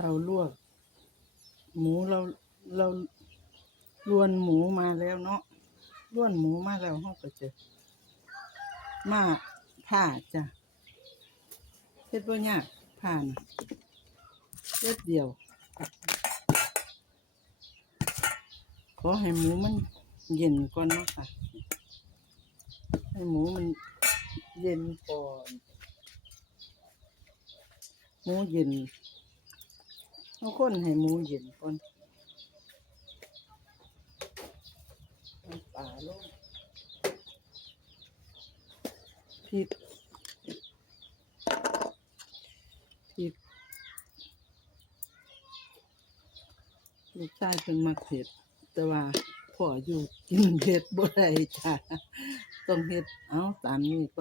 เราลวกหมูเราลวนหมูมาแล้วเนาะล้วนหมูมาแล้วเราก็จะมาผ่าจ้ะเฮ็ดบ่ยากผ่านะเฮ็ดเดียวขอให้หมูมันเย็นก่อนเนาะค่ะให้หมูมันเย็นก่อนหมูเย็นเอาคนให้หมูเย็นก่อนเอาปลาลงพริกลูกชายเพิ่นมักเผ็ดแต่ว่าพ่ออยู่กินเผ็ดบ่ได้จ้ะต้องเฮ็ดเอาตามนี้ก่อน